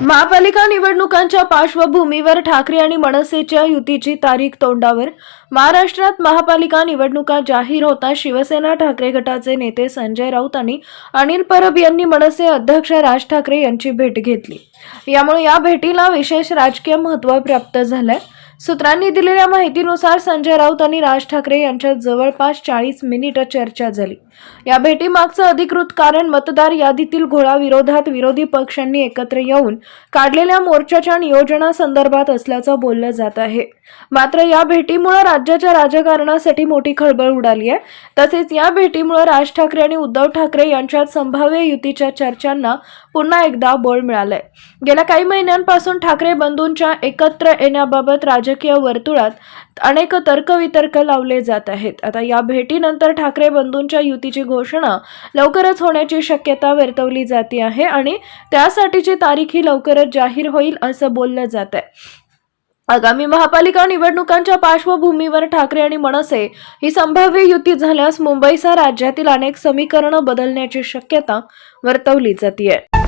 महापालिका निवडणुकांच्या पार्श्वभूमीवर ठाकरे आणि मनसेच्या युतीची तारीख तोंडावर. महाराष्ट्रात महापालिका निवडणुका जाहीर होता. शिवसेना ठाकरे गटाचे नेते संजय राऊत आणि अनिल परब यांनी मनसे अध्यक्ष राज ठाकरे यांची भेट घेतली. यामुळे या भेटीला विशेष राजकीय महत्त्व प्राप्त झालंय. सूत्रांनी दिलेल्या माहितीनुसार संजय राऊत आणि राज ठाकरे यांच्यात जवळपास चाळीस मिनिटं चर्चा झाली. या भेटीमागचं अधिकृत कारण मतदार यादीतील घोळाविरोधात विरोधी पक्षांनी एकत्र येऊन काढलेल्या मोर्चाच्या नियोजनासंदर्भात असल्याचं बोललं जात आहे. मात्र या भेटीमुळे राज्याच्या राजकारणासाठी मोठी खळबळ उडाली आहे. तसेच या भेटीमुळे राज ठाकरे आणि उद्धव ठाकरे यांच्यात संभाव्य युतीच्या चर्चांना पुन्हा एकदा बळ मिळालंय. गेल्या काही महिन्यांपासून ठाकरे बंधूंच्या एकत्र येण्याबाबत राजकीय वर्तुळात अनेक तर्कवितर्क लावले जात आहेत. आता या भेटीनंतर ठाकरे बंधूंच्या युतीची घोषणा लवकरच होण्याची शक्यता वर्तवली जाते आहे आणि त्यासाठीची तारीख ही लवकरच जाहीर होईल असं बोललं जात आहे आगामी महापालिका निवडणुकांच्या पार्श्वभूमीवर ठाकरे आणि मनसे ही संभाव्य युती झाल्यास मुंबईसह राज्यातील अनेक समीकरणं बदलण्याची शक्यता वर्तवली जाते